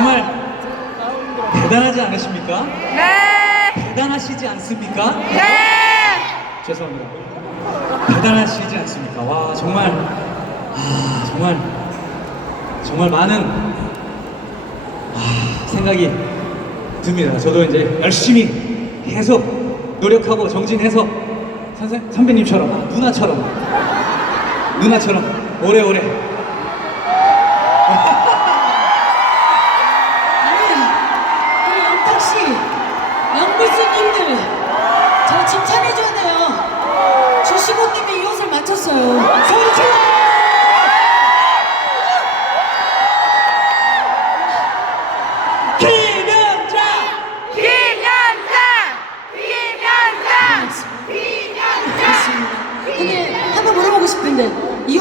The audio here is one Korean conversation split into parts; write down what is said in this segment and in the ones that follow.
정말 대단하지 않으십니까? 네. 대단하시지 않습니까? 네. 죄송합니다. 대단하시지 않습니까? 와 정말 아 정말 정말 많은 아, 생각이 듭니다. 저도 이제 열심히 계속 노력하고 정진해서 선생 선배님처럼 아, 누나처럼 누나처럼 오래오래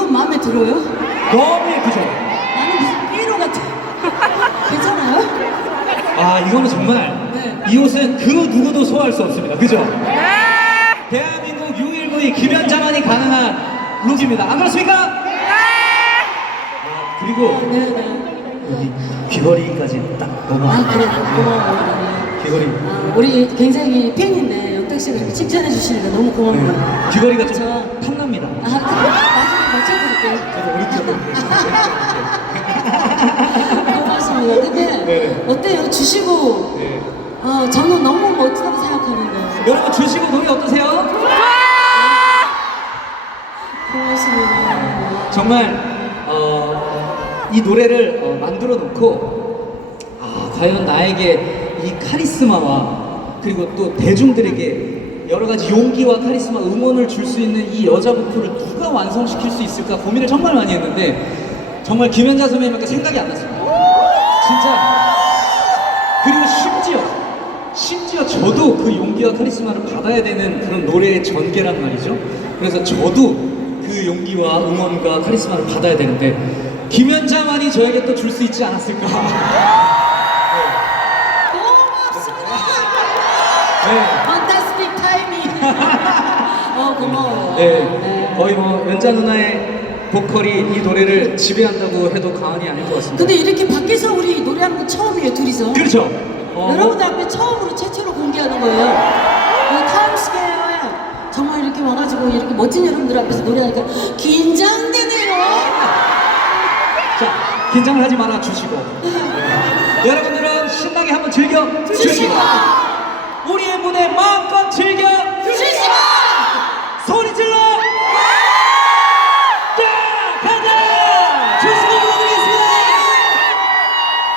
이옷 마음에 들어요? 너무 예쁘죠? 나는 무슨 삐로 같아. 괜찮아요? 아 이거는 정말 네. 이 옷은 그 누구도 소화할 수 없습니다. 그죠? 네. 대한민국 유일무이 김연자만이 가능한 룩입니다. 안 그렇습니까? 아, 그리고 네 네. 여기 귀걸이까지 딱 너무 아 그래 고마워요. 귀걸이 아, 우리 굉장히 팬인데 영탁 씨가 이렇게 칭찬해 주시니까 너무 고마워요. 네. 귀걸이가 좀 저- 탐납니다. 아, 고맙습니다. 근데 네네. 어때요? 주시고 네. 어, 저는 너무 멋지다고 생각하는데 여러분 주시고 노래 어떠세요? 고맙습니다. 정말 어, 이 노래를 어, 만들어 놓고 아, 과연 나에게 이 카리스마와 그리고 또 대중들에게 여러 가지 용기와 카리스마, 응원을 줄 수 있는 이 여자 보컬을 누가 완성시킬 수 있을까 고민을 정말 많이 했는데 정말 김연자 선배님밖에 생각이 안 났습니다. 진짜 그리고 심지어 심지어 저도 그 용기와 카리스마를 받아야 되는 그런 노래의 전개란 말이죠. 그래서 저도 그 용기와 응원과 카리스마를 받아야 되는데 김연자만이 저에게 또 줄 수 있지 않았을까. 고맙습니다. 네. 판타스틱 타이밍. 어 고마워요. 네. 거의 뭐 연자 누나의 보컬이 이 노래를 지배한다고 해도 과언이 아닐 것 같습니다. 근데 이렇게 밖에서 우리 노래하는 거 처음이에요 둘이서. 그렇죠. 어, 여러분들 앞에 처음으로 최초로 공개하는 거예요. 이 타임스퀘어에 정말 이렇게 와가지고 이렇게 멋진 여러분들 앞에서 노래하니까 긴장되네요. 자, 긴장을 하지 말아 주시고. 여러분들은 신나게 한번 즐겨 주시고. ने मां को छीके